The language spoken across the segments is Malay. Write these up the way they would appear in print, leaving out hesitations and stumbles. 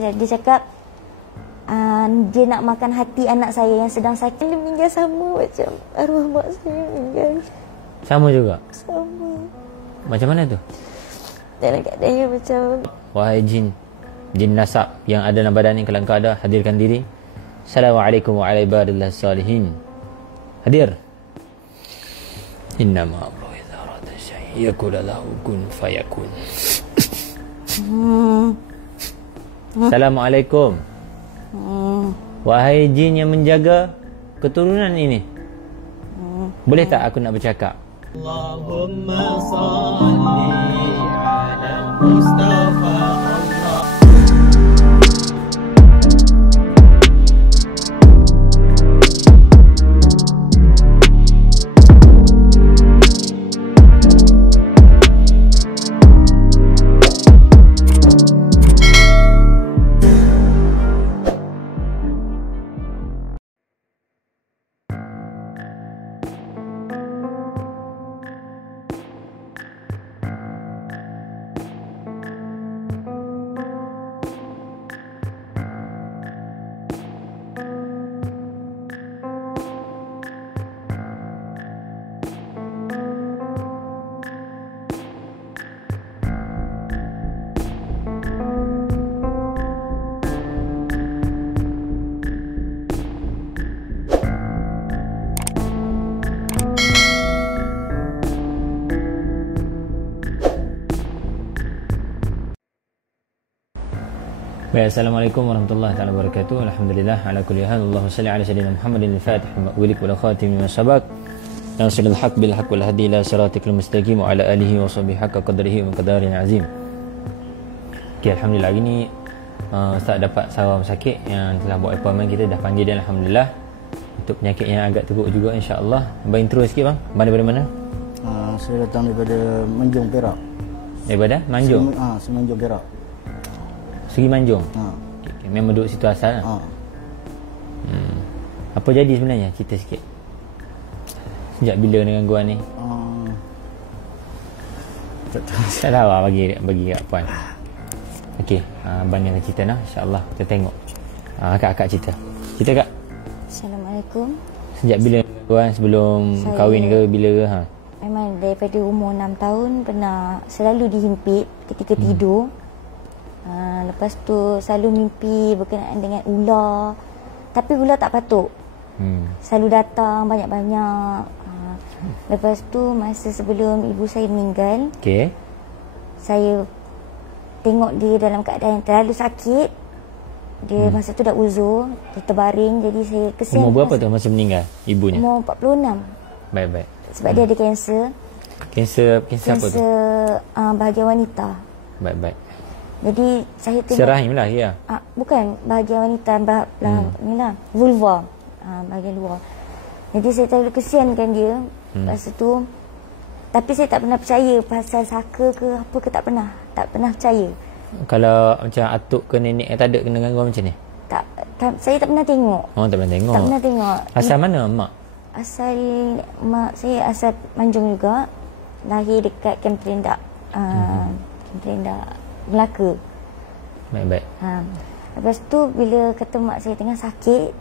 Dia cakap dia nak makan hati anak saya yang sedang sakit. Dia meninggal sama macam arwah mak saya meninggal. Sama juga? Sama. Macam mana tu? Dalam keadaannya macam, wahai jin nasab yang ada dalam badan ni, kalau engkau ada, hadirkan diri. Assalamualaikum warahmatullahi wabarakatuh. Hadir. Innama amruhu idza arada syai'an yaqulu lahu kun fayakun. Assalamualaikum. Wahai jin yang menjaga keturunan ini, boleh tak aku nak bercakap? Allahumma salli ala Mustafa. Baik, Assalamualaikum warahmatullahi wabarakatuh. Alhamdulillah ala kulli hal. Allahumma salli ala sayyidina Muhammadin al-Fatih al-Maqbulik wal khatim lima sabaq. Nasrul haq bil haq wal hadi ila siratikal mustaqim wa ala alihi wa sahbihi haqqa qadrihi wa qadarin azim. Okey, alhamdulillah hari ni Ustaz dapat sawam sakit yang telah buat appointment, kita dah panggil dia alhamdulillah. Untuk penyakit yang agak teruk juga insya-Allah. Bang intro sikit bang. Bang daripada mana? Saya datang daripada Manjung, Perak. Daripada Manjung? Semenjung, Perak. Segi Manjung? Okay. Memang duduk situ asal lah? Apa jadi sebenarnya? Cerita sikit. Sejak bila dengan gangguan ni? Tak tahu lah, bagi kat puan. Okey, Abang yang akan cerita lah. InsyaAllah kita tengok. Akak cerita. Cerita kak. Assalamualaikum. Sejak bila gangguan, sebelum kahwin ke, bila ke? Memang daripada umur 6 tahun pernah selalu dihimpit ketika tidur. Lepas tu selalu mimpi berkenaan dengan ular. Tapi ular tak patuk. Selalu datang banyak-banyak. Lepas tu masa sebelum ibu saya meninggal, saya tengok dia dalam keadaan yang terlalu sakit. Dia masa tu dah uzur, dia terbaring. Jadi saya kesian. Umur berapa tu masa meninggal ibunya? Umur 46. Baik-baik. Sebab dia ada kanser. Kanser apa tu? Kanser bahagian wanita. Baik-baik. Jadi saya tengok Serahim lah ya. Bukan bahagian wanita, ni lah vulva, bahagian luar. Jadi saya terlalu kesiankan dia. Masa tu, tapi saya tak pernah percaya pasal saka ke apa ke, tak pernah percaya. Kalau macam atuk ke nenek yang tak ada kena gangguan macam ni? Tak, saya tak pernah tengok. Oh, tak pernah tengok. Tak pernah tengok. Asal mana mak? Asal mak saya asal Manjung juga. Lahir dekat Kemp Rendak. Kemp Rendak Melaka. Baik-baik. Lepas tu bila kata mak saya tengah sakit,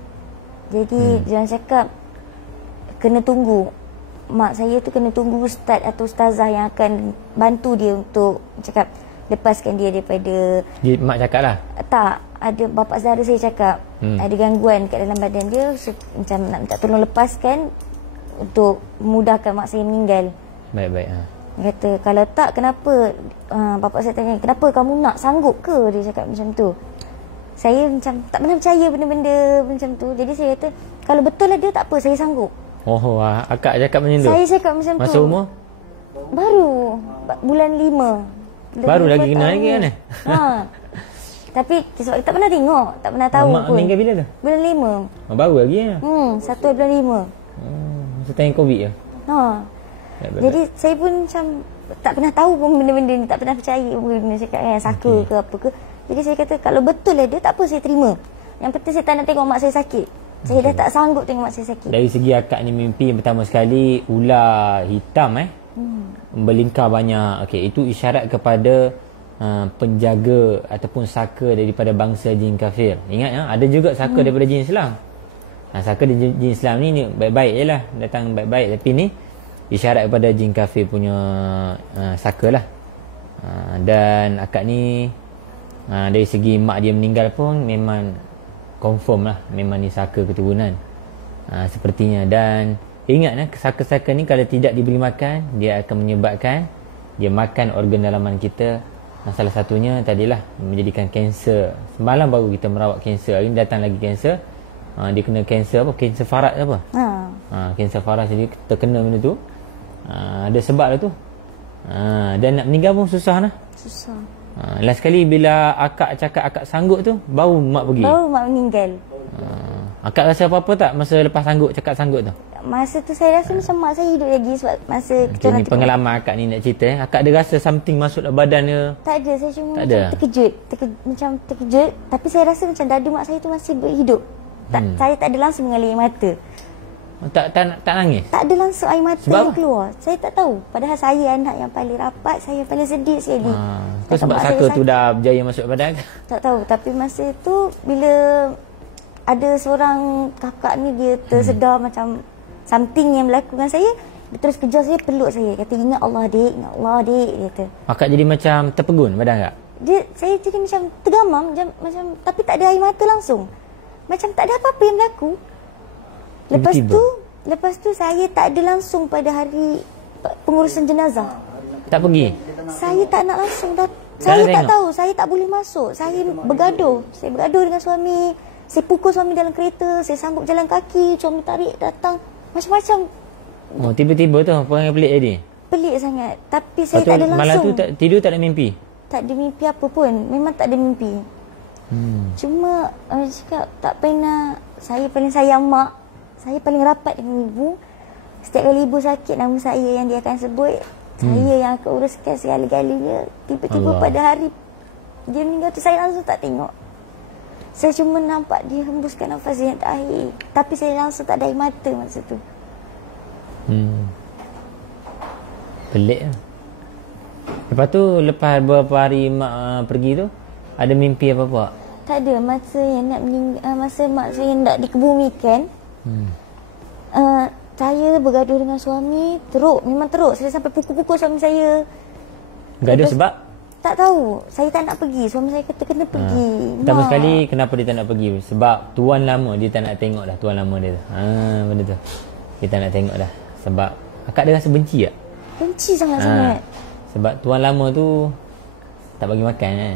jadi jangan cakap kena tunggu. Mak saya tu kena tunggu ustaz atau ustazah yang akan bantu dia untuk cakap lepaskan dia daripada. Jadi mak cakap lah? Tak, ada bapa saudara saya cakap ada gangguan kat dalam badan dia, macam nak minta tolong lepaskan untuk memudahkan mak saya meninggal. Baik-baik. Dia kata kalau tak kenapa, bapa saya tanya kenapa kamu nak, sanggup ke, dia cakap macam tu. Saya macam tak pernah percaya benda-benda macam tu. Jadi saya kata kalau betul lah dia, tak apa, saya sanggup. Oh, akak cakap macam tu? Saya cakap macam tu. Masa umur? Baru bulan 5. Baru lagi kenal lagi kan? Tapi sebab kita tak pernah tengok, tak pernah tahu mak pun. meninggal bila tu? Bulan 5. Baru lagi ya? 1 bulan 5. Masa time COVID je? Jadi saya pun macam tak pernah tahu pun benda-benda ni, tak pernah percaya pun benda cakap saka ke apa ke. Jadi saya kata kalau betul lah dia, tak apa, saya terima. Yang penting saya tak nak tengok mak saya sakit. Saya dah tak sanggup tengok mak saya sakit. Dari segi akak ni mimpi yang pertama sekali ular hitam berlingkar banyak. Okey, itu isyarat kepada penjaga ataupun saka daripada bangsa jin kafir. Ingat ya, ada juga saka daripada jin Islam. Saka jin Islam ni baik-baik je lah, datang baik-baik, tapi ni isyarat kepada jin kafir punya saka lah. Dan akak ni dari segi mak dia meninggal pun memang confirm lah, memang ni saka keturunan sepertinya. Dan ingat saka-saka ni kalau tidak diberi makan, dia akan menyebabkan dia makan organ dalaman kita. Salah satunya tadilah menjadikan kanser. Semalam baru kita merawat kanser, hari ni datang lagi kanser. Dia kena kanser apa? Kanser faras apa? Kanser faras, jadi terkena benda tu. Ada sebab lah tu. Dan nak meninggal pun susah lah. Susah. Last sekali bila akak cakap akak sanggup tu, baru mak pergi. Baru mak meninggal. Akak rasa apa-apa tak masa lepas sanggup tu? Masa tu saya rasa macam mak saya hidup lagi. Sebab masa kita ni pengalaman akak ni nak cerita. Akak ada rasa something masuk dalam badan ke? Tak ada, saya cuma tak macam ada. macam terkejut. Tapi saya rasa macam dadu mak saya tu masih berhidup. Saya tak ada langsung mengalir air mata. Tak nangis? Tak ada langsung air mata sebab yang keluar. Saya tak tahu. Padahal saya anak yang paling rapat, saya paling sedih sekali. Sebab saka tu dah berjaya masuk badan? Tak tahu. Tapi masa tu bila ada seorang kakak ni, dia tersedar macam something yang berlaku dengan saya, dia terus kejar saya, peluk saya, kata ingat Allah dek, ingat Allah dek, dia kata. Akak jadi macam terpegun badan tak? Saya jadi macam tergamam, macam tapi tak ada air mata langsung. Macam tak ada apa-apa yang berlaku. Lepas tu saya tak ada langsung pada hari pengurusan jenazah. Tak pergi? Saya tak nak langsung. Saya tak tahu, saya tak boleh masuk. Saya bergaduh dengan suami. Saya pukul suami dalam kereta, saya sanggup jalan kaki, suami tarik datang. Macam-macam. Tiba-tiba tu perangai pelik jadi? Pelik sangat. Tapi saya tak ada langsung. Malam tu tidur tak ada mimpi? Tak ada mimpi apa pun. Memang tak ada mimpi. Cuma cakap tak pernah. Saya paling sayang mak. Saya paling rapat dengan ibu. Setiap kali ibu sakit, nama saya yang dia akan sebut. Saya yang akan uruskan segala-galanya. Tiba-tiba pada hari dia meninggal tu, saya langsung tak tengok. Saya cuma nampak dia hembuskan nafas yang terakhir. Tapi saya langsung tak ada air mata masa tu. Pelik lah. Lepas tu, lepas beberapa hari mak pergi tu, ada mimpi apa-apa? Tak ada. Masa yang nak masa mak saya nak dikebumikan, saya bergaduh dengan suami. Memang teruk. Saya sampai pukul-pukul suami saya. Gaduh sebab? Tak tahu. Saya tak nak pergi. Suami saya kata kena pergi. Pertama sekali kenapa dia tak nak pergi? Sebab tuan lama dia tak nak tengok dah. Tuan lama dia tu. Benda tu. Dia tak nak tengok dah. Sebab akak ada rasa benci tak? Benci sangat-sangat. Sebab tuan lama tu tak bagi makan kan.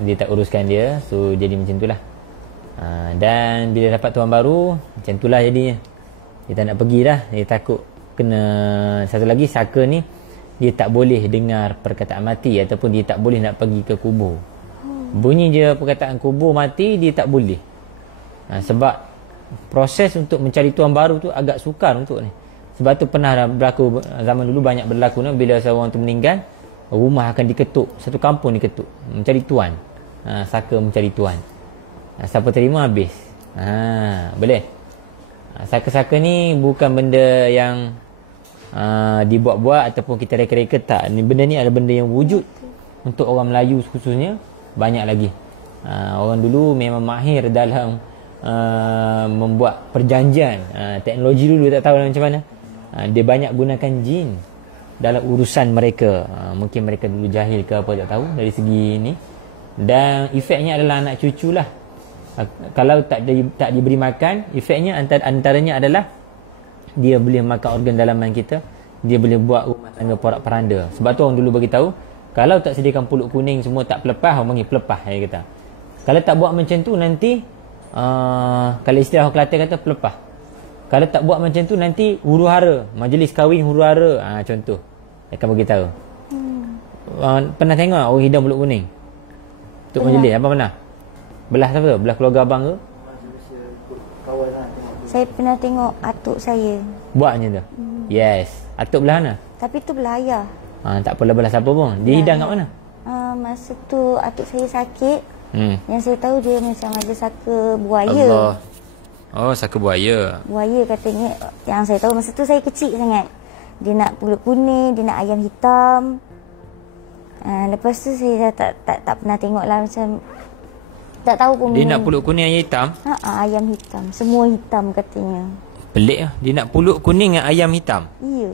Dia tak uruskan dia. So jadi macam tu lah. Dan bila dapat tuan baru, macam tu lah jadinya. Dia tak nak pergi dah. Dia takut kena. Satu lagi, saka ni dia tak boleh dengar perkataan mati, ataupun dia tak boleh nak pergi ke kubur. Bunyi je perkataan kubur mati, dia tak boleh. Sebab proses untuk mencari tuan baru tu agak sukar untuk ni. Sebab tu pernah berlaku zaman dulu, banyak berlaku bila seorang tu meninggal, rumah akan diketuk, satu kampung diketuk mencari tuan. Saka mencari tuan. Siapa terima habis. Boleh. Saka-saka ni bukan benda yang dibuat-buat ataupun kita reka-reka, tak. Benda ni adalah benda yang wujud untuk orang Melayu khususnya. Banyak lagi. Orang dulu memang mahir dalam membuat perjanjian. Teknologi dulu tak tahu macam mana. Dia banyak gunakan jin dalam urusan mereka. Mungkin mereka dulu jahil ke apa, tak tahu dari segi ni. Dan efeknya adalah anak cucu lah. Kalau tak diberi makan, efeknya antaranya adalah dia boleh makan organ dalaman kita. Dia boleh buat rumah tangga porak-peranda. Sebab tu orang dulu bagi tahu, kalau tak sediakan pulut kuning semua tak pelepah, orang panggil pelepah, dia kata. Kalau tak buat macam tu nanti kalau istilah orang Kelantan kata pelepah. Kalau tak buat macam tu nanti huru-hara, majlis kahwin huru-hara. Contoh dia akan bagi tahu. Pernah tengok orang hidang pulut kuning untuk majlis? Apa pernah? Belah siapa? Belah keluarga abang ke? Saya pernah tengok atuk saya buat macam tu. Yes. Atuk belah mana? Tapi tu belah ayah. Tak apalah belah siapa pun. Dia hidang kat mana? Masa tu atuk saya sakit. Yang saya tahu dia macam ada saka buaya. Allah. Oh, saka buaya. Buaya katanya. Yang saya tahu masa tu saya kecil sangat. Dia nak pulut kuning, dia nak ayam hitam. Lepas tu saya dah tak pernah tengok lah, macam tak tahu pun. Dia nak pulut kuning ayam hitam? Ayam hitam. Semua hitam katanya. Pelik lah. Dia nak pulut kuning dengan ayam hitam? Ya.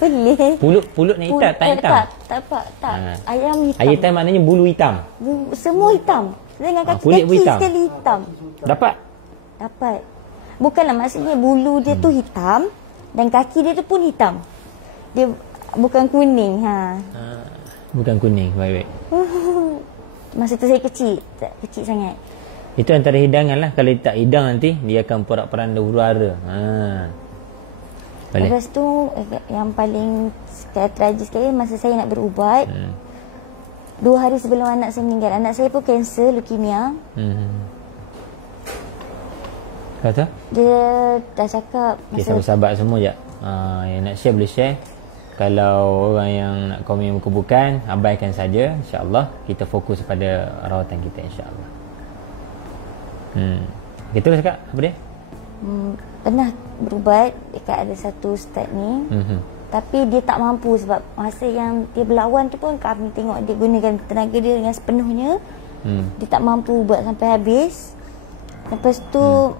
Pelik. Pulut nak hitam? Tak hitam? Tak. Ayam hitam. Ayam hitam maknanya bulu hitam? Semua hitam. Dengan kulit kaki-kaki hitam. sekali hitam. Dapat. Bukanlah, maksudnya bulu dia tu hitam dan kaki dia tu pun hitam. Dia bukan kuning. Bukan kuning. Baik. Masa tu saya kecil sangat. Itu antara hidangan lah. Kalau tak hidang nanti dia akan porak-poranda huru-hara. Lepas tu yang paling tragis sekali masa saya nak berubat. 2 hari sebelum anak saya meninggal. Anak saya pun kanser, leukemia. Kata? Dia dah cakap masa sahabat semua je. Yang nak share boleh share. Kalau orang yang nak komen muka bukan, abaikan saja. InsyaAllah kita fokus pada rawatan kita, insyaAllah. Kita cakap apa dia? Pernah berubat dekat ada satu ustaz ni. Tapi dia tak mampu sebab masa yang dia berlawan tu pun kami tengok dia gunakan tenaga dia dengan sepenuhnya. Dia tak mampu buat sampai habis. Lepas tu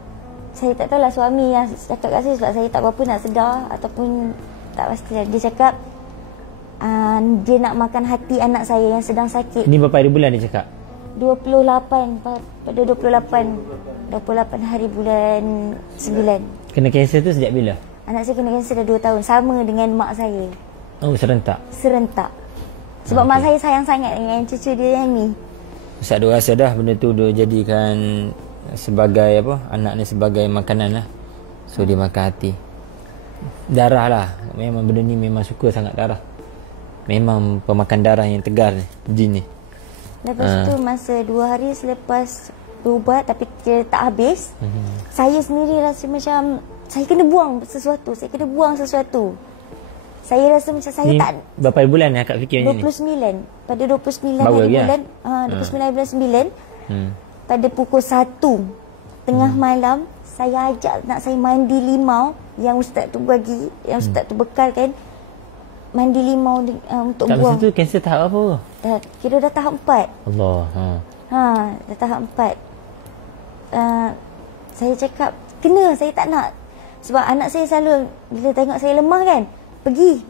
saya tak tahulah suami yang cakap kat saya sebab saya tak berapa nak sedar ataupun tak pasti. Dia cakap dia nak makan hati anak saya yang sedang sakit. Ini berapa hari bulan dia cakap? 28 pada 28 hari bulan 9. Kena kanser tu sejak bila? Anak saya kena kanser dah 2 tahun. Sama dengan mak saya. Oh, serentak? Serentak. Sebab mak saya sayang sangat dengan cucu dia yang ni. Ustaz duk rasa dah benda tu dia jadikan sebagai apa? Anak ni sebagai makanan lah. So dia makan hati. Darah lah. Memang benda ni memang suka sangat darah. Memang pemakan darah yang tegar ni, jin ni. Lepas tu masa 2 hari selepas berubat tapi kira tak habis, saya sendiri rasa macam saya kena buang sesuatu. Saya rasa macam saya ni tak. Berapa bulan ni akak fikir macam ni? 29. Pada 29 baru hari lagi bulan 29 bulan 9. Pada pukul 1 tengah malam, saya ajak nak saya mandi limau yang ustaz tu bagi, yang ustaz tu bekalkan. Mandi limau untuk tak buang. Tak, masa tu kanser tahap apa? Kira dah tahap 4. Allah. Dah tahap 4. Saya cakap, kena, saya tak nak. Sebab anak saya selalu, bila tengok saya lemah kan, pergi.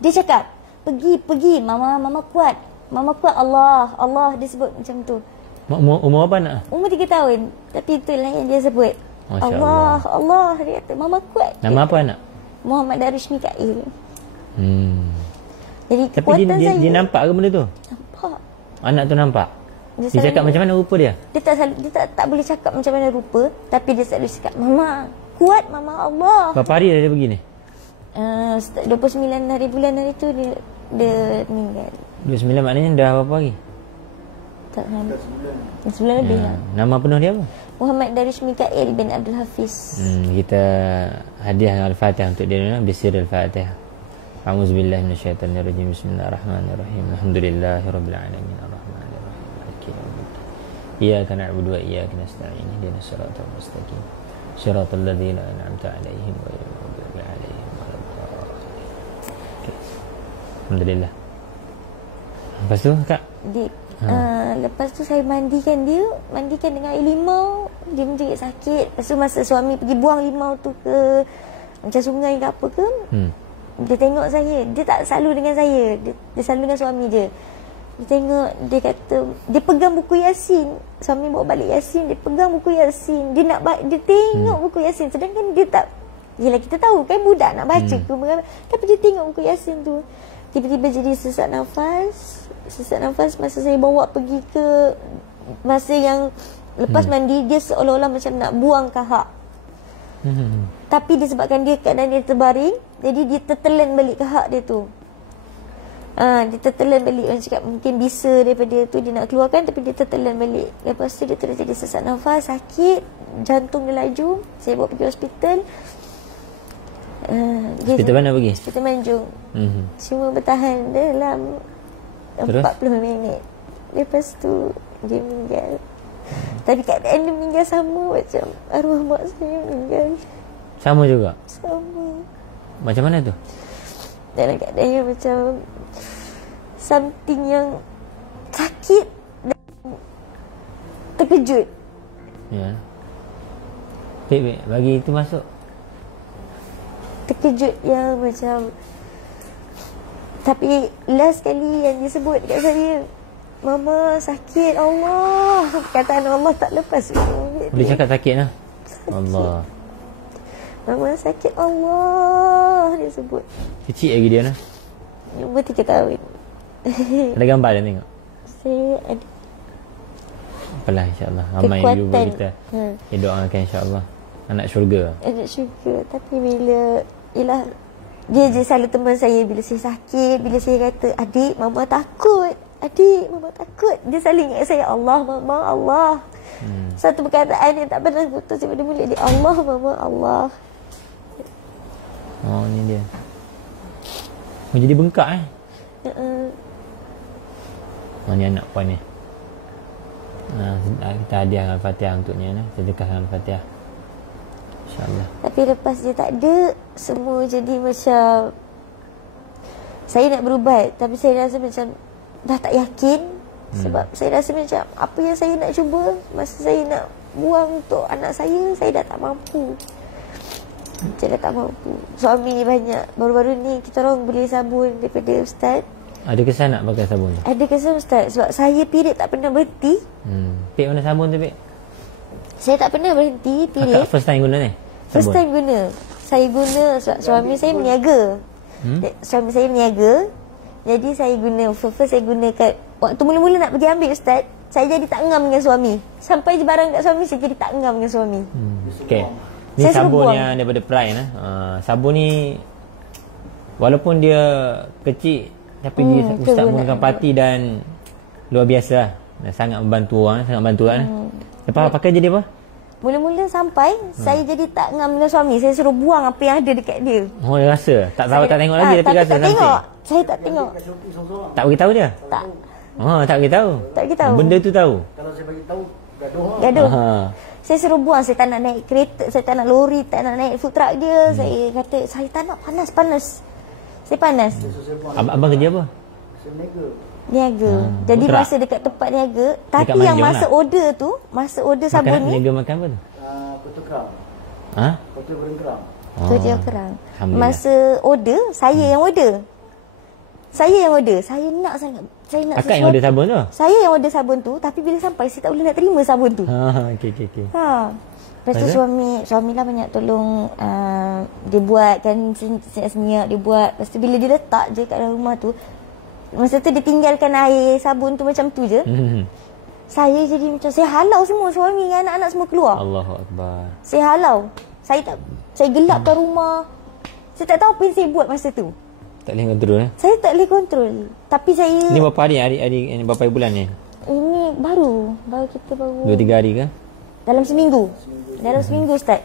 Dia cakap? Pergi. Mama kuat. Allah. Dia sebut macam tu. Umur apa anak? Umur 3 tahun. Tapi itulah yang dia sebut. Masya Allah. Dia kata, Mama kuat. Nama apa anak? Muhammad Darwish Mikail. Jadi tapi dia nampak ke benda tu? Nampak. Anak tu nampak? Dia cakap macam mana rupa dia? Dia tak boleh cakap macam mana rupa. Tapi dia selalu cakap, Mama kuat, Mama Allah. Berapa hari dah dia begini? 29 hari bulan hari tu dia meninggal. 29 maknanya dah berapa hari? Tak tahu. 9 lebih lah. Nama penuh dia apa? Muhammad Darwish Mikail bin Abdul Hafiz. Kita hadiah Al-Fatihah untuk dia. Bisir Al-Fatihah. A'udzubillahi minasyaitonirrajim. Bismillahirrahmanirrahim. Alhamdulillahirabbil alamin. Arrahmanirrahim. Maliki yaumiddin. Iyyaka na'budu wa iyyaka nasta'in. Ihdinas siratal mustaqim. Siratal ladzina an'amta 'alaihim ghairil maghdubi 'alaihim waladdallin. Alhamdulillah. Lepas tu Kak? Lepas tu saya mandikan dengan air limau. Dia menjerit sakit. Lepas tu masa suami pergi buang limau tu ke macam sungai ke apa ke, dia tengok saya. Dia tak selalu dengan saya, dia selalu dengan suami je. Dia tengok, dia kata, dia pegang buku Yasin. Suami bawa balik Yasin, dia pegang buku Yasin. Dia tengok buku Yasin. Sedangkan dia tak, yelah kita tahu kan budak nak baca ke, tapi dia tengok buku Yasin tu. Tiba-tiba jadi sesak nafas masa saya bawa pergi ke masa yang lepas mandi. Dia seolah-olah macam nak buang kahak. Tapi disebabkan dia keadaan dia terbaring, jadi dia tertelan balik kahak dia tu. Dia tertelan balik. Orang cakap mungkin bisa daripada tu dia nak keluarkan, tapi dia tertelan balik. Lepas tu dia terus jadi sesak nafas, sakit, jantung dia laju. Saya bawa pergi hospital. Hospital mana pergi? Hospital Manjung. Cuma bertahan dalam 40 minit. Lepas tu dia meninggal. Tapi keadaan dia meninggal sama macam arwah mak saya meninggal. Sama juga? Sama. Macam mana tu? dalam keadaan yang macam something yang sakit dan terkejut. Ya. Baik, bagi itu masuk. Terkejut yang macam, tapi last kali yang dia sebut dekat saya, Mama sakit, Allah. Perkataan Allah tak lepas. Boleh cakap sakit lah. Allah. Mama sakit, Allah, dia sebut. Kecil lagi dia lah. Umur 3 tahun. Ada gambar dia tengok. Saya ada Apalah insyaAllah. Ramai ibu kita. Kita doakan insyaAllah. Anak syurga. anak syurga. Tapi bila, ialah, dia je selalu teman saya bila saya sakit, bila saya kata, adik, Mama takut. Adik, Mama takut. Dia selalu ingat saya, Allah, Mama, Allah. Satu perkataan yang tak pernah putus daripada mulut dia, Allah, Mama, Allah. Oh, ni dia. Oh, jadi bengkak Oh, ni anak puan ni. Kita hadiah Al-Fatihah untuknya. Sedekah Al-Fatihah. InsyaAllah. Tapi lepas dia tak ada, semua jadi macam, saya nak berubat, tapi saya rasa macam dah tak yakin. Sebab saya rasa macam apa yang saya nak cuba, masa saya nak buang untuk anak saya dah tak mampu. Saya dah tak mampu. Suami banyak. Baru-baru ni kita orang beli sabun daripada Ustaz. Ada kesan nak pakai sabun? Ada kesan Ustaz. Sebab saya period tak pernah berhenti. Pik mana sabun tu, Pik? Saya tak pernah berhenti period. Akak first time guna ni? First time guna. Saya guna sebab suami saya meniaga. Suami saya meniaga. Jadi saya guna. First saya guna kat, waktu mula-mula nak pergi ambil Ustaz, saya jadi tak ngam dengan suami. Sampai je barang kat suami, saya jadi tak ngam dengan suami. Okay. Ni Saya sabun buang. yang daripada Pride sabun ni walaupun dia kecil tapi dia ustaz menggunakan parti dan luar biasa lah. Sangat membantu orang, sangat bantu orang. Lepas pakai jadi apa? Mula-mula sampai saya jadi tak ngam dengan suami. Saya suruh buang apa yang ada dekat dia. Oh, dia rasa. Tak tahu, tak tengok lagi tapi rasa tak something. tengok. Saya tak tengok. Tak beritahu dia? Tak. Oh, tak beritahu. Tak beritahu. Benda tu tahu. Kalau saya bagi tahu, gaduh. Gaduh. Aha. Saya suruh buang. Saya tak nak naik kereta, saya tak nak lori, tak nak naik food truck dia. Saya kata saya tak nak, panas. Saya panas. Abang kerja apa? Saya meniaga. Niaga. Jadi food truck. masa dekat tempat niaga, tapi mana yang jom masa lah. order tu, masa order sabun Makan, ni, niaga makan apa tu? Kotor kerang. Ha? Kotor goreng kerang. tu dia kerang. Alhamdulillah. Masa order, saya yang order. Saya yang order. Saya nak sangat. Saya nak Akak yang order sabun tu? Saya yang order sabun tu, tapi bila sampai saya tak boleh nak terima sabun tu. Okey. Lepas tu suami lah banyak tolong, dia buatkan senyap dia buat. Lepas tu bila dia letak je kat dalam rumah tu, masa tu dia tinggalkan air sabun tu macam tu je. Saya jadi macam, saya halau semua, suami dengan anak-anak semua keluar. Allahu Akbar. Saya halau. Saya gelapkan rumah. Saya tak tahu apa yang saya buat masa tu. Tak boleh kontrol Saya tak boleh kontrol. Tapi saya, Ni berapa hari ini berapa bulan ni? ini baru kita baru 2-3 hari ke? dalam seminggu. Dalam seminggu Ustaz.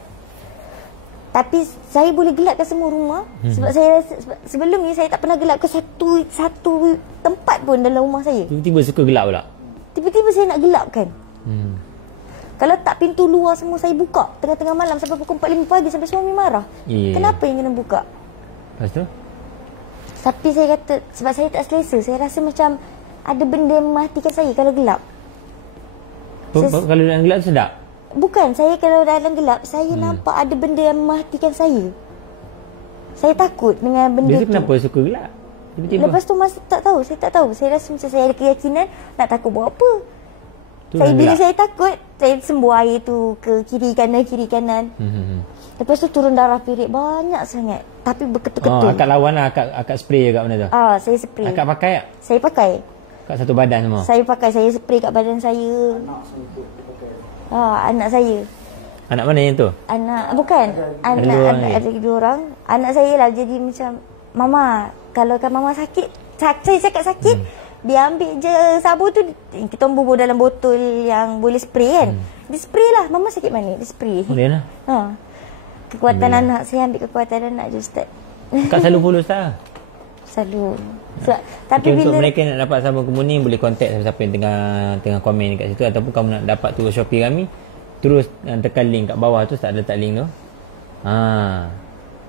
Tapi saya boleh gelapkan semua rumah sebab saya rasa sebelum ni saya tak pernah gelapkan satu tempat pun dalam rumah saya. Tiba-tiba suka gelap pula. Tiba-tiba saya nak gelapkan. Kalau tak pintu luar semua saya buka tengah-tengah malam sampai pukul 4-5 pagi sampai suami marah. Ya. Kenapa yang kena buka? Lepas tu? Tapi saya kata sebab saya tak selesa. Saya rasa macam ada benda yang mematikan saya kalau gelap. Kalau dalam gelap tu sedap? Bukan, saya kalau dalam gelap saya nampak ada benda yang mematikan saya. Saya takut dengan benda Dia tu tu. kenapa suka gelap? Tiba-tiba. Lepas tu masa tak tahu, saya tak tahu. Saya rasa macam saya ada keyakinan nak takut buat apa. Tu Saya dalam bila gelap. saya takut, saya sembuh air tu ke kiri kanan. Lepas tu turun darah pirit banyak sangat. Tapi berketul-ketul. Akak lawan lah. Akak spray je kat mana tu? Saya spray. Akak pakai tak? Saya pakai. Kat satu badan semua? Saya pakai, saya spray kat badan saya. Anak saya. Anak mana yang tu? Bukan. dua orang Ada 2 orang. Anak saya lah jadi macam, Mama, kalau kan Mama sakit, saya cakap sakit, dia ambil je sabun tu, kita bubur dalam botol yang boleh spray kan. Dia spray lah. Mama sakit mana? Dia spray. Boleh lah. Kekuatan anak, saya ambil kekuatan anak je Ustaz. Akak selalu follow Ustaz? Selalu. Tapi Okay, untuk bila mereka yang nak dapat sabun Kebun ni, boleh contact siapa yang tengah komen dekat situ, ataupun kamu nak dapat tu Shopee kami, terus tekan link kat bawah tu. Tak letak link tu.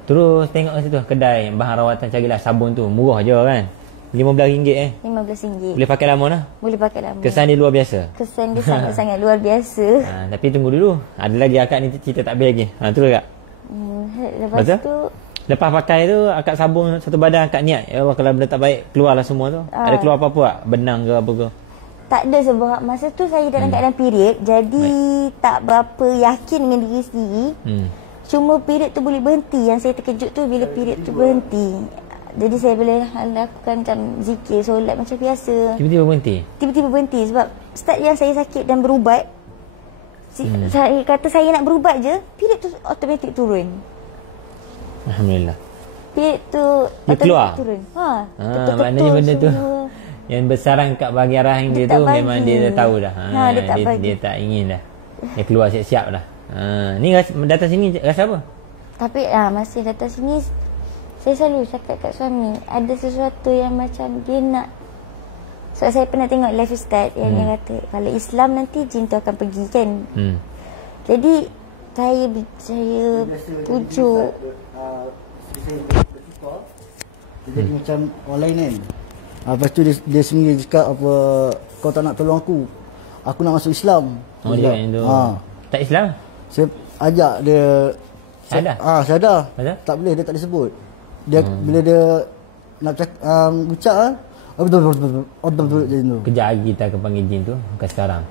Terus tengok kat situ kedai bahan rawatan carilah sabun tu. Murah je kan. RM15 RM15. Boleh pakai lama dah. Boleh pakai lama. Kesan dia luar biasa. Kesan dia sangat-sangat luar biasa. Tapi tunggu dulu. Ada lagi akak ni cerita tak habis lagi. Terus kak. Lepas Betul? tu Lepas pakai tu akak sabun satu badan akak niat. Ya Allah kalau benda tak baik keluarlah semua tu. Ada keluar apa-apa tak? Benang ke apa ke? tak ada sebab masa tu saya dalam keadaan period. Jadi tak berapa yakin dengan diri sendiri. Cuma period tu boleh berhenti. Yang saya terkejut tu bila period tu berhenti. Jadi saya boleh lakukan macam zikir, solat macam biasa. Tiba-tiba berhenti? Tiba-tiba berhenti sebab start yang saya sakit dan berubat. Saya kata saya nak berubat je, period tu automatik turun. Alhamdulillah. Period tu dia keluar? Turun. Maknanya benda tu yang bersarang kat bahagian rahim dia tu bagi. memang dia dah tahu dah. Dia tak ingin dah. Dia keluar siap-siap dah. Ni datang sini rasa apa? Tapi masih datang sini saya selalu cakap kat suami, ada sesuatu yang macam dia nak. Sebab saya pernah tengok live ustaz yang dia kata kalau Islam nanti jin tu akan pergi kan. Jadi saya pujuk dia jadi macam orang lain kan. Lepas tu dia sendiri cakap apa, kau tak nak tolong aku nak masuk Islam. Dia tu tak Islam? Saya ajak dia sadar. Tak boleh, dia tak disebut. Dia bila dia nak ucap betul jadi tu. Kejap lagi kita akan panggil jin tu. Bukan sekarang.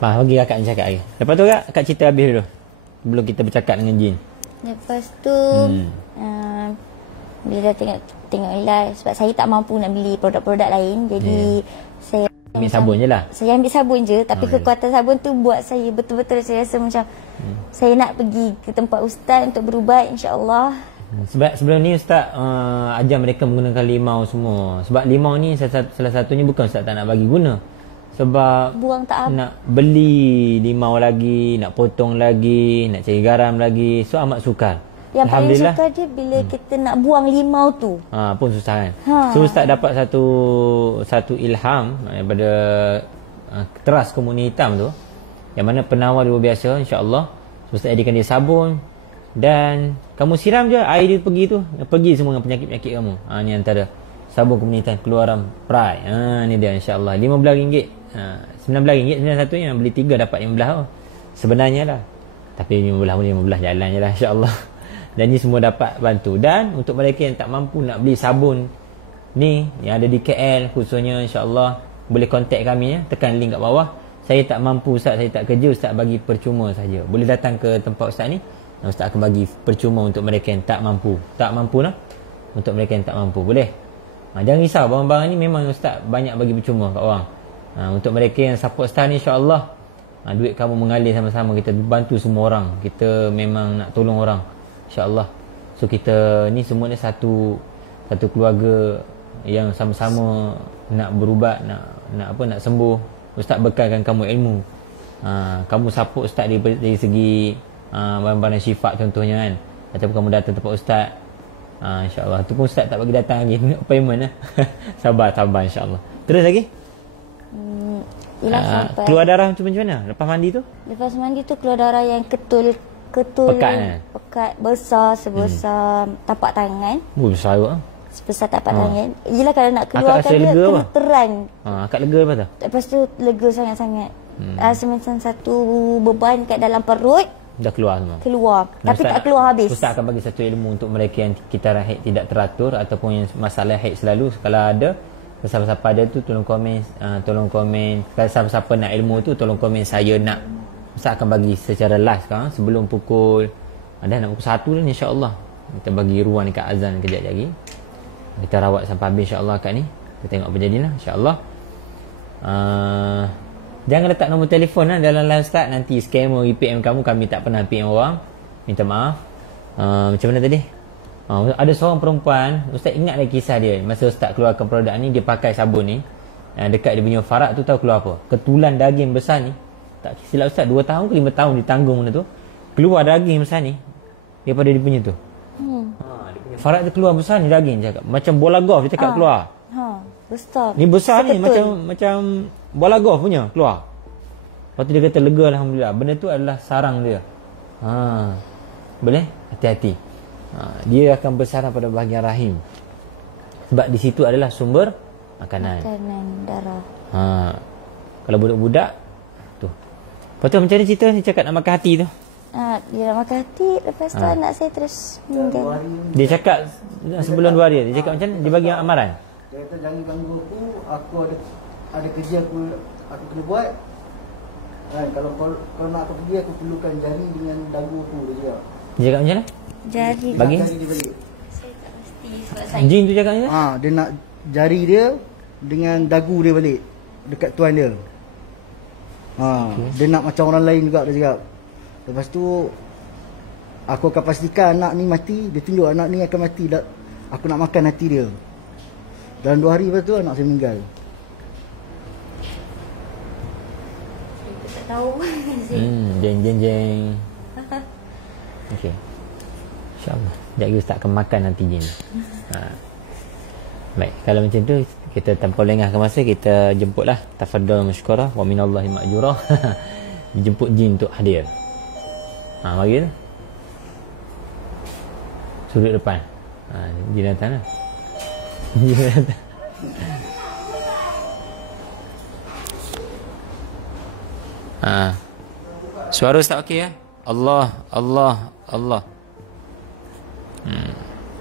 Bagi kakak ni cakap lagi. Lepas tu kak cerita habis dulu. Sebelum kita bercakap dengan jin. Lepas tu bila dah tengok live, sebab saya tak mampu nak beli produk-produk lain. Jadi saya ambil sabun je lah. Saya ambil sabun je. Tapi kekuatan sabun tu buat saya betul-betul saya rasa macam saya nak pergi ke tempat ustaz untuk berubat, insya-Allah. Sebab sebelum ni ustaz ajar mereka menggunakan limau semua. Sebab limau ni salah satunya bukan ustaz tak nak bagi guna. Sebab buang tak habis. Nak beli limau lagi, nak potong lagi, nak cari garam lagi. So amat sukar. Yang paling sukar je bila kita nak buang limau tu. Pun susah kan. So ustaz dapat satu ilham daripada teras komuni hitam tu. Yang mana penawar luar biasa, insya-Allah. Ustaz jadikan dia sabun. Dan kamu siram je air dia pergi tu. Pergi semua dengan penyakit-penyakit kamu. Ni antara sabun komunitas keluaran Pride. Ni dia insya-Allah. RM15. RM19 yang beli 3 dapat 15 sebenarnya lah. Tapi 15 jalan je lah insya-Allah. Dan ni semua dapat bantu. Dan untuk mereka yang tak mampu nak beli sabun ni yang ada di KL khususnya, insya-Allah boleh kontak kami tekan link kat bawah. Saya tak mampu ustaz, saya tak kerja, ustaz bagi percuma saja. Boleh datang ke tempat ustaz ni. Ustaz akan bagi percuma untuk mereka yang tak mampu. Tak mampu lah. Untuk mereka yang tak mampu. Boleh. Jangan risau. Barang-barang ni memang ustaz banyak bagi percuma kat orang. Untuk mereka yang support ustaz ni, insya-Allah duit kamu mengalir sama-sama. Kita bantu semua orang. Kita memang nak tolong orang. InsyaAllah. So kita ni semua ni satu keluarga yang sama-sama nak berubat, nak sembuh. Ustaz bekalkan kamu ilmu. Kamu support ustaz dari segi barang-barang syifa contohnya kan. Ataupun kamu datang tempat ustaz, insya-Allah. Tu pun ustaz tak bagi datang lagi, appointment lah. Sabar insya-Allah. Terus lagi? Keluar darah macam mana? Lepas mandi tu? Lepas mandi tu keluar darah yang ketul pekat besar sebesar tapak tangan. Besar juga. Sebesar tapak tangan. Yelah kalau nak keluarkan dia terang. Akak lega lepas tu? Lepas tu lega sangat-sangat. Rasa macam satu beban kat dalam perut dah keluar semua. Tapi Ustaz, tak keluar habis. Ustaz akan bagi satu ilmu untuk mereka yang kita haid tidak teratur ataupun yang masalah haid selalu. Kalau ada siapa-siapa ada tu tolong komen. Kalau siapa-siapa nak ilmu tu tolong komen saya nak. Ustaz akan bagi secara live sekarang sebelum pukul 1 dah insya-Allah. Kita bagi ruang dekat azan kejap lagi. Kita rawat sampai habis insya-Allah kat ni. Kita tengok apa jadilah insya-Allah. Jangan letak nombor telefon dalam live Ustaz. Nanti scammer PM kamu. Kami tak pernah PM orang. Minta maaf. Macam mana tadi? Ada seorang perempuan, Ustaz ingat lagi kisah dia. Masa Ustaz keluarkan produk ni, dia pakai sabun ni. Dekat dia punya farak tu tahu keluar apa? Ketulan daging besar ni. Tak silap Ustaz 2 tahun ke 5 tahun ditanggung benda tu. Keluar daging besar ni daripada dia punya tu. Dia punya farak tu keluar besar ni daging cakap. Macam bola golf dia cakap keluar. Besar. Ni besar ni macam bola golf punya keluar. Lepas tu dia kata lega alhamdulillah. Benda tu adalah sarang dia. Boleh? Hati-hati. Dia akan bersarang pada bahagian rahim. Sebab di situ adalah sumber makanan darah. Kalau budak-budak tu. Lepas tu macam mana cerita dia cakap nak makan hati tu? Dia nak makan hati. Lepas tu anak saya terus meninggal. Dia cakap sebelum 2 hari dia cakap macam mana? Dia bagi amaran. Dia kata jangan ganggu aku ada kerja aku kena buat. Kalau nak aku pergi, aku perlukan jari dengan dagu aku. Dia cakap macam mana? Jari bagi dia balik. Saya tak mesti sebab saya. Jin tu cakap macam mana? Dia nak jari dia dengan dagu dia balik dekat tuan dia. Dia nak macam orang lain juga, dia cakap. Lepas tu aku akan pastikan anak ni mati. Dia tunjuk anak ni akan mati. Aku nak makan hati dia. Dalam 2 hari lepas tu anak saya meninggal. Saya tak tahu. Jeng. Okey. InsyaAllah. Sekejap lagi Ustaz akan makan nanti jin. Baik, kalau macam tu kita tanpa lengahkan masa, kita jemputlah. Tafaddal masykurah wa minallahi ma'jurah. Dijemput jin untuk hadir. Mari tu. Sudut depan. Jin datang lah. Jin datang. Suara Ustaz okey ya? Allah.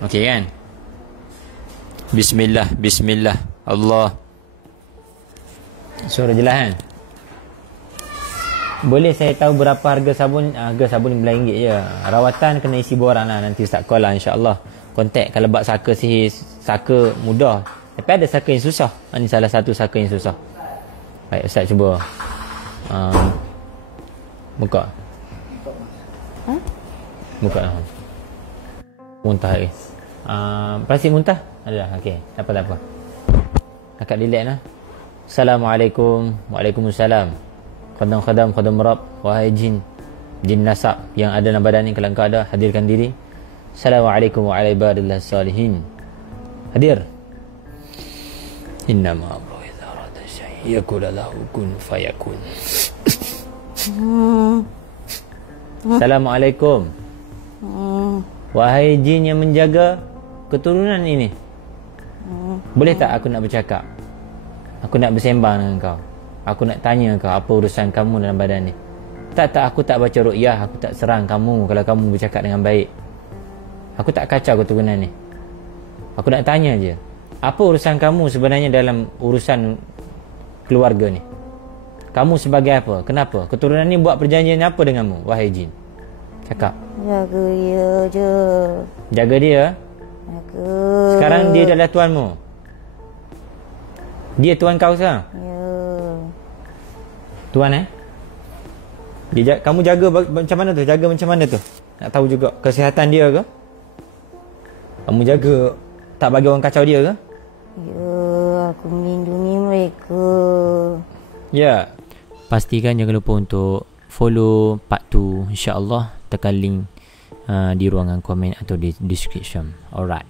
Okey kan? Bismillah Allah. Suara jelas kan? Boleh saya tahu berapa harga sabun? Harga sabun RM9 je. Rawatan kena isi borang lah. Nanti Ustaz call lah insyaAllah. Kontak kalau bak saka sihir. Saka mudah, tapi ada saka yang susah. Ini salah satu saka yang susah. Baik Ustaz cuba buka. Buka lah. Muntah lagi. Plastik muntah? Ada. Okey. Tak apa. Akak relax lah. Assalamualaikum. Waalaikumsalam. Khadam Rab. Wahai jin nasab yang ada dalam badan ni, kalau engkau ada, hadirkan diri. Assalamualaikum warahmatullahi wabarakatuh. Hadir. Innama amru idza arada syai'an yaqulu lahu kun fayakun. Assalamualaikum. Wahai jin yang menjaga keturunan ini, boleh tak aku nak bercakap? Aku nak bersembang dengan kau. Aku nak tanya kau apa urusan kamu dalam badan ni. Tak, aku tak baca ruqyah. Aku tak serang kamu kalau kamu bercakap dengan baik. Aku tak kacau keturunan ni. Aku nak tanya je, apa urusan kamu sebenarnya dalam urusan keluarga ni? Kamu sebagai apa? Kenapa? Keturunan ni buat perjanjian apa denganmu, wahai jin? Cakap. Jaga dia je. Jaga dia? Jaga. Sekarang dia adalah tuanmu? Dia tuan kau sekarang? Ya. Tuan kamu jaga macam mana tu? Jaga macam mana tu? Nak tahu juga kesihatan dia ke? Kamu jaga tak bagi orang kacau dia ke? Ya, aku melindungi mereka. Ya. Pastikan jangan lupa untuk follow part 2 insya-Allah. Tekan link di ruangan komen atau di description. Alright.